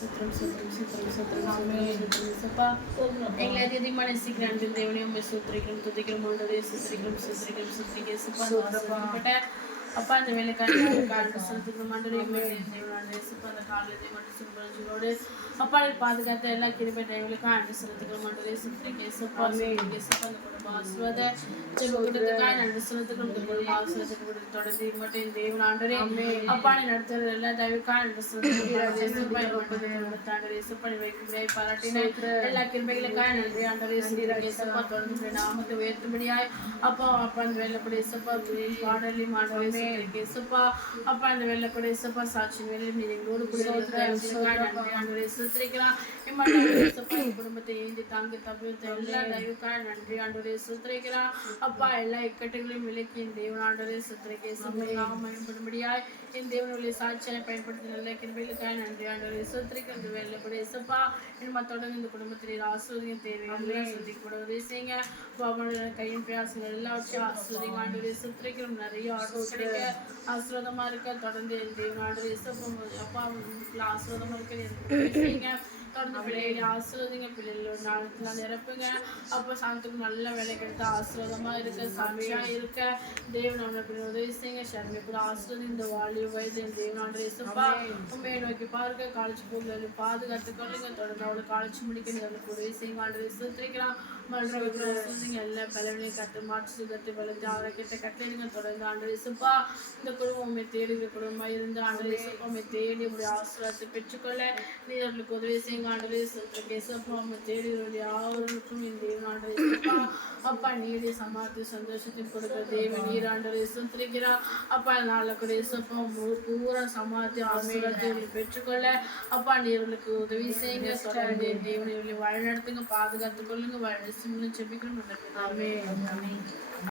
சத்திரம் சத்திரம் சத்திரம் சத்திரம் சப்பா எங்களை அதிகமான சீக்கிரம் தேவனையும் உண்மை சூத்திரிக்கிறோம் துதிக்கிறோம் ஆண்டவரே சூத்திரிக்கிறோம் சூத்திரிக்கிறோம் சூத்திரிக்க சப்பா அப்பா அந்த வேலைக்காரங்க செலுத்துக்கிறோம் ஆண்டவரே தேவனாண்டே சப்பா அந்த காலையிலே மட்டும் சும்பரோடு அப்பாவை பாதுகாத்த எல்லா கிருபை தேவனுக்கும் ஆண்டு செலுத்துக்கிறோம் ஆண்டவரே சூத்திரிக்க சப்பா சப்பா அந்த குடும்ப ஆசீர்வாத ஜெபக்கூட்டத்துக்காக நன்றி செலுத்துக்கிறோம் இந்த குடும்ப ஆசீர்வாதத்தை தொடர்ந்து மட்டும் தேவன் ஆண்டவரே அப்பானை நடத்துகிற எல்லா தேவைக்காக நன்றி செலுத்துக்கிறோம் ஆண்டவரே சப்பா வைக்கும்படியாய் பாராட்டின எல்லா கிருபைகளுக்காக நன்றி ஆண்டவரே சப்பா தொடர்ந்து நாமத்தை உயர்த்தும்படியாய் அப்பா அந்த வெள்ளப்படைய சப்பா பாடலி ஆண்டவரே சப்பா அப்பா அந்த வெள்ளப்படைய சப்பா சாட்சியின் வேலை நீ எங்களோடு கூட சுத்திரிக்கலாம் குடும்பத்தை ஏந்தி தாங்கி தப்பித்த எல்லா தயவுக்காக நன்றி ஆண்டவரே சுத்திரிக்கிறான் அப்பா எல்லா இக்கட்டுகளையும் விலக்கி என் தேவன் ஆண்டவரே சுத்திரிக்கை நாம் பயன்படும்படியாய் என் தேவனுடைய சாட்சியை பயன்படுத்தி நல்ல கிருபைகளுக்காக நன்றி ஆண்டவரே சுத்திரிக்கிறது வெள்ளப்படைய சப்பா நம்ம தொடர்ந்து இந்த குடும்பத்தில் ஆசிரியம் தேவையான சுத்திக்கூட உதவி செய்யுங்க கையின் பிரயாசங்கள் எல்லாவற்றையும் ஆசிரியங்க ஆண்டவரே சுத்திரிக்கிறோம் நிறைய ஆர்டர் கிடைக்க ஆசீர்வாதமா இருக்க தொடர்ந்து என் தேவன் ஆண்டவரே அப்பா ஆசீர்வாதமா இருக்க தொடர்ந்து பிள்ளைகளை ஆசீர்வதிங்க பிள்ளைகளோட நாளத்துல நிரப்புங்க அப்போ சாந்தத்துக்கு நல்ல வேலை கிடைத்த ஆசீர்வாதமா இருக்க சாட்சியா இருக்க தேவன் அவனுக்கு உதவி செய்யுங்க ஷர்மி கூட ஆசீர்வதி இந்த வாலிய வயது என் தேவனாண்டே சப்பா உண்மையை நோக்கி பார்க்க காலேஜ் போகல பாதுகாத்து கொள்ளுங்க தொடர்ந்து அவளை காலேஜ் முடிக்கணும் அவளுக்கு உதவி செய்யுங்க ஆண்டு சுத்திரிக்கிறான் மல்ற வைக்கிறீங்க எல்லா பலவனையும் கட்டு மாட்டு சுகத்தை வளர்த்து ஆரோக்கியத்தை கட்டளைங்க தொடர்ந்து ஆண்டு சப்பா இந்த குடும்பம் உண்மை தேடுகிற குடும்பமா இருந்து ஆண்டு சப்பா உண்மை தேடி உடைய ஆசீர்வாதத்தை பெற்றுக்கொள்ள நீ அவளுக்கு உதவி செய்யுங்க ஆண்டவரே சப்பா உண்மை தேடுகிற யாவருக்கும் இந்த தேவனாண்டே அப்பா நீடி சமாதி சந்தோஷத்தை கொடுக்கிற தேவன் நீராண்டவரை சுத்திரிக்கிறா அப்பா நாளை கூட சப்பா பூரா சமாதி ஆசீர்வாதத்தை பெற்றுக்கொள்ள அப்பா நீர்களுக்கு உதவி செய்யுங்க தொடர்ந்து தேவனை வழி நடத்துங்க பாதுகாத்துக் கொள்ளுங்க வழி செபிக்கிறோம்.